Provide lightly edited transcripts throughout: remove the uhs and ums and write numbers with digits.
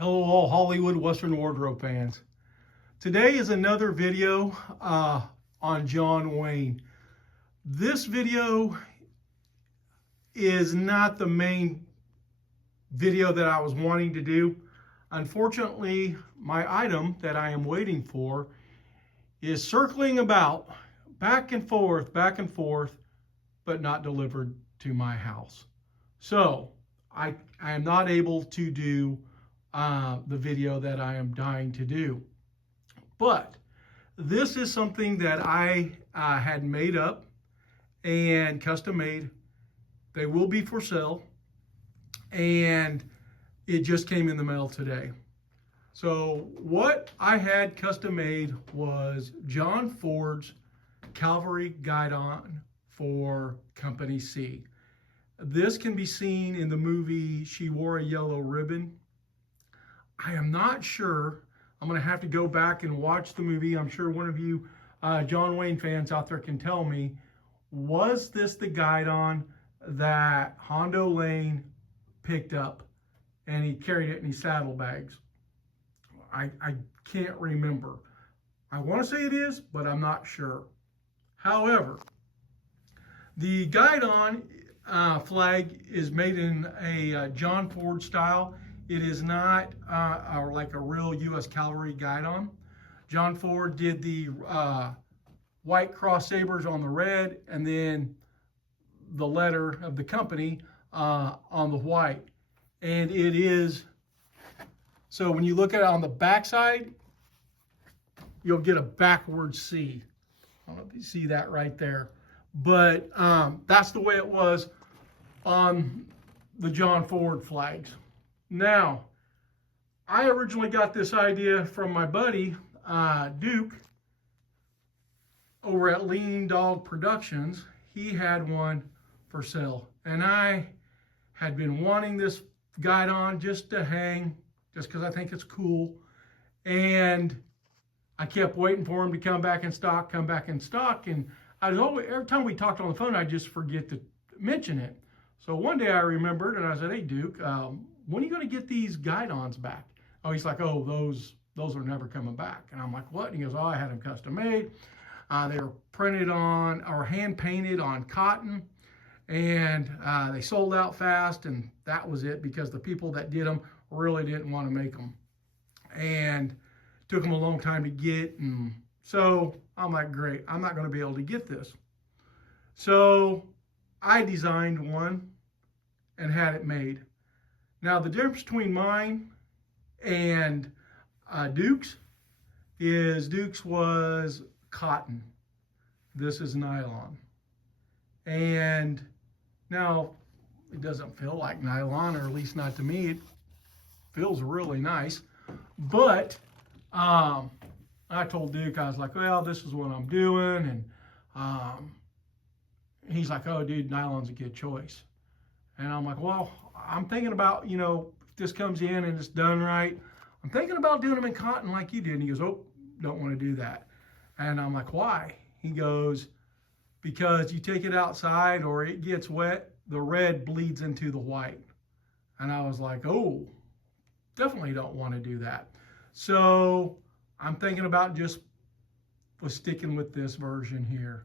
Hello all Hollywood Western Wardrobe fans. Today is another video on John Wayne. This video is not the main video that I was wanting to do. Unfortunately, my item that I am waiting for is circling about back and forth, but not delivered to my house. So I am not able to do the video that I am dying to do. But this is something that I had made up and custom made. They will be for sale, and it just came in the mail today. So what I had custom made was John Ford's Cavalry Guidon for Company C. This can be seen in the movie She Wore a Yellow Ribbon. I am not sure. I'm going to have to go back and watch the movie. I'm sure one of you John Wayne fans out there can tell me, was this the Guidon that Hondo Lane picked up and he carried it in his saddlebags? I can't remember. I want to say it is, but I'm not sure. However, the Guidon flag is made in a John Ford style. It is not like a real U.S. Cavalry Guidon. John Ford did the white cross sabers on the red, and then the letter of the company on the white. And it is, so when you look at it on the backside, you'll get a backwards C. I don't know if you see that right there. But that's the way it was on the John Ford flags. Now, I originally got this idea from my buddy, Duke, over at Lean Dog Productions. He had one for sale, and I had been wanting this Guidon just to hang, just because I think it's cool, and I kept waiting for him to come back in stock, and I was always, every time we talked on the phone, I'd just forget to mention it. So one day I remembered, and I said, "Hey, Duke, when are you going to get these Guidons back?" Oh, he's like, "Oh, those are never coming back." And I'm like, "What?" And he goes, "Oh, I had them custom made. They were printed on, or hand painted on cotton, and they sold out fast, and that was it, because the people that did them really didn't want to make them. And took them a long time to get, and so I'm like, great, I'm not going to be able to get this." So I designed one and had it made. Now, the difference between mine and Duke's is Duke's was cotton. This is nylon. And now, it doesn't feel like nylon, or at least not to me. It feels really nice. But I told Duke, I was like, "Well, this is what I'm doing." And he's like, "Oh, dude, nylon's a good choice." And I'm like, "Well, I'm thinking about, if this comes in and it's done right, I'm thinking about doing them in cotton like you did." And he goes, "Oh, don't want to do that." And I'm like, "Why?" He goes, "Because you take it outside or it gets wet, the red bleeds into the white." And I was like, "Oh, definitely don't want to do that." So I'm thinking about just sticking with this version here.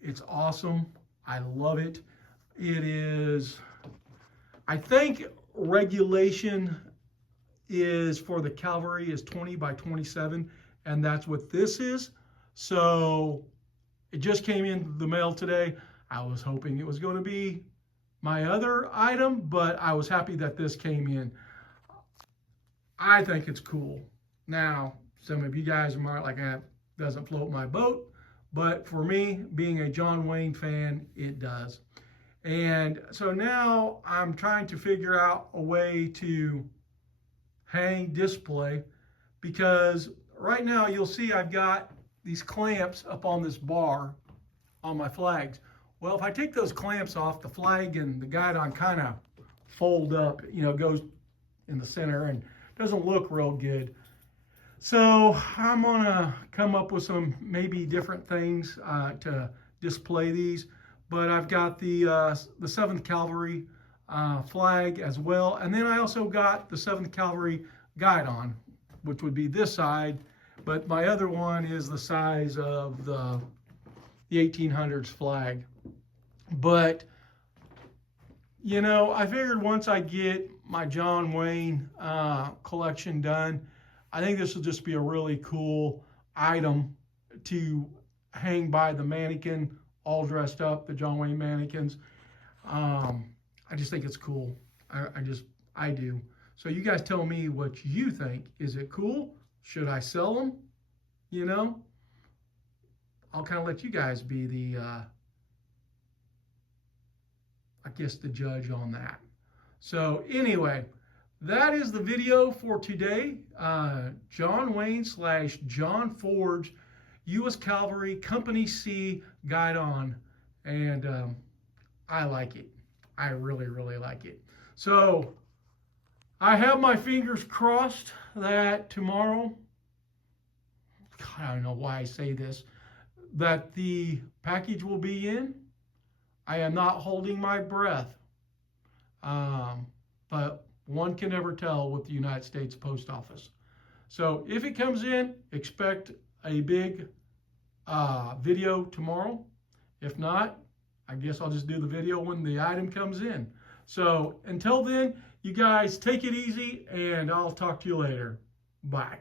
It's awesome. I love it. It is, I think regulation is for the Cavalry is 20 by 27, and that's what this is. So it just came in the mail today. I was hoping it was going to be my other item, but I was happy that this came in. I think it's cool. Now, some of you guys might like, that doesn't float my boat, but for me, being a John Wayne fan, it does. And so now I'm trying to figure out a way to hang display, because right now you'll see I've got these clamps up on this bar on my flags. Well, if I take those clamps off, the flag and the Guidon kind of fold up, goes in the center and doesn't look real good. So I'm gonna come up with some maybe different things to display these. But I've got the 7th Cavalry flag as well. And then I also got the 7th Cavalry Guidon, which would be this side, but my other one is the size of the 1800s flag. But, you know, I figured once I get my John Wayne collection done, I think this will just be a really cool item to hang by the mannequin, all dressed up, the John Wayne mannequins. I just think it's cool. I do. So you guys tell me what you think. Is it cool? Should I sell them? You know, I'll kind of let you guys be the, I guess, the judge on that. So anyway, that is the video for today. John Wayne / John Ford's U.S. Cavalry Company C Guidon. And I like it. I really, really like it. So I have my fingers crossed that tomorrow, God, I don't know why I say this, that the package will be in. I am not holding my breath, but one can never tell with the United States Post Office. So if it comes in, expect a big video tomorrow. If not, I guess I'll just do the video when the item comes in. So until then, you guys take it easy, and I'll talk to you later. Bye.